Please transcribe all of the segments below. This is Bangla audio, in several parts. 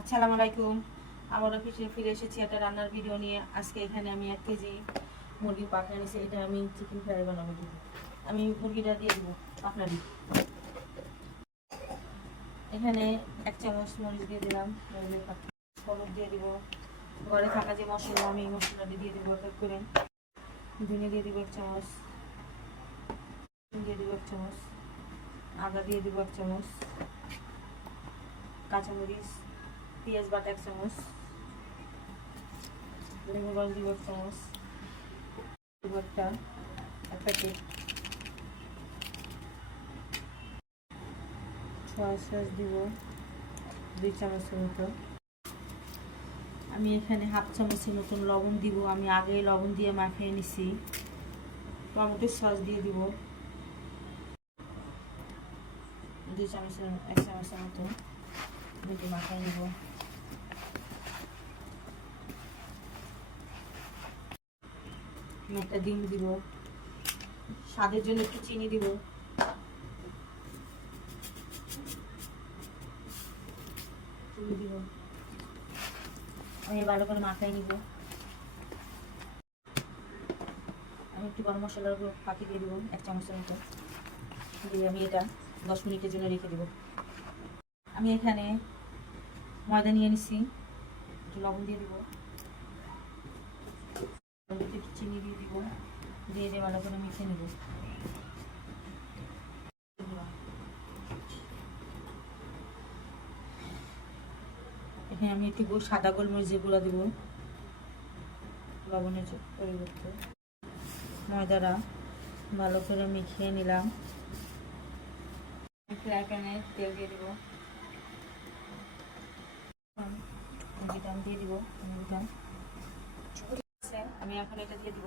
আসসালামু আলাইকুম। আবারও ফিরে এসেছি একটা রান্নার ভিডিও নিয়ে। আজকে এখানে আমি 1 কেজি মুরগি পাখনা নিয়েছি। এটা আমি চিকেন ফ্রাই বানাবো। আমি মুরগিটা দিয়ে দেবো পাখনারি। এখানে 1 চামচ মরিচ দিয়ে দিলাম, হলুদ দিয়ে দিব, ঘরে থাকা যে মশলা আমি এই মশলাটি দিয়ে দেবো এক করে। ধনে দিয়ে দিব 1 চামচ, দিয়ে দিব 1 চামচ, আদা দিয়ে দিব 1 চামচ, কাঁচামরিচ, পেঁয়াজ বাটা 1 চামচ, লেবু রস দিব 1 চামচ, একটা প্যাকেট, সয়া সস দিব 2 চামচের মতো। আমি এখানে হাফ চামচের মতন লবণ দিব। আমি আগে লবণ দিয়ে মাখিয়ে নিছি। টমেটো সস দিয়ে দিব 1 চামচের মতো, দিয়ে মাখিয়ে নেব। একটা ডিম দিব, স্বাদের জন্য একটু চিনি দিব, দিব। আমি ভালো করে মাখাই নিব। আমি একটু গরম মশলার পাতি দিয়ে দিব 1 চামচের মতো, দিয়ে আমি এটা 10 মিনিটের জন্য রেখে দেব। আমি এখানে ময়দা নিয়ে নিছি, একটু লবণ দিয়ে দিব, একটু চিনি দিয়ে দিব, দিয়ে ভালো করে মিশিয়ে নেব। এখানে আমি একটু সাদা গোলমরিচের গুঁড়া দেব লবণের পরিবর্তে। ময়দাটা ভালো করে মিশিয়ে নিলাম। ফ্রাই প্যানে তেল দিয়ে দিব, মুরগিটা দিয়ে দিব। আমি এখন এটা দিয়ে দিব।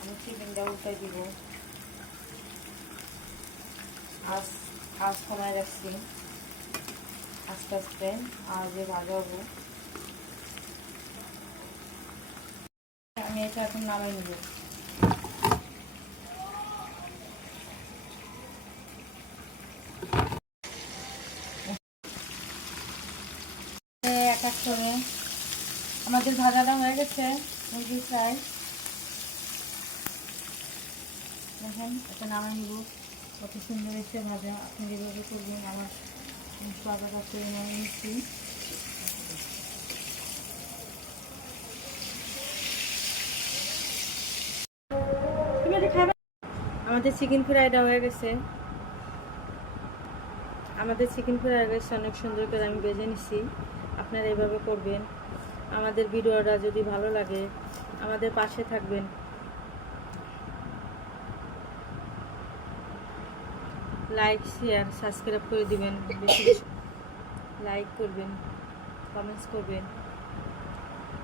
আমি চিকেনটা উল্টাই দিব। আজ কমায় রাখছি, আস্তে আস্তে যে ভাজা হবো। আমি এটা এখন নামাই নেব। এক এক করে আমাদের ভাজাটা হয়ে গেছে মুরগি ফ্রাই। দেখেন এটা নামাই নিব, কত সুন্দর এসে ভাজা। আপনি যেভাবে করবেন আমার স্বাদটা করে নিয়ে নিচ্ছি। আমাদের চিকেন ফ্রাইটা হয়ে গেছে। অনেক সুন্দর করে আমি ভেজে নিচ্ছি। আপনারা এভাবে করবেন। আমাদের ভিডিওটা যদি ভালো লাগে আমাদের পাশে থাকবেন, লাইক শেয়ার সাবস্ক্রাইব করে দিবেন, বেশি বেশি লাইক করবেন, কমেন্টস করবেন।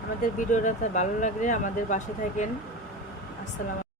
আমাদের ভিডিওটা ভালো লাগলে আমাদের পাশে থাকেন। আসসালামু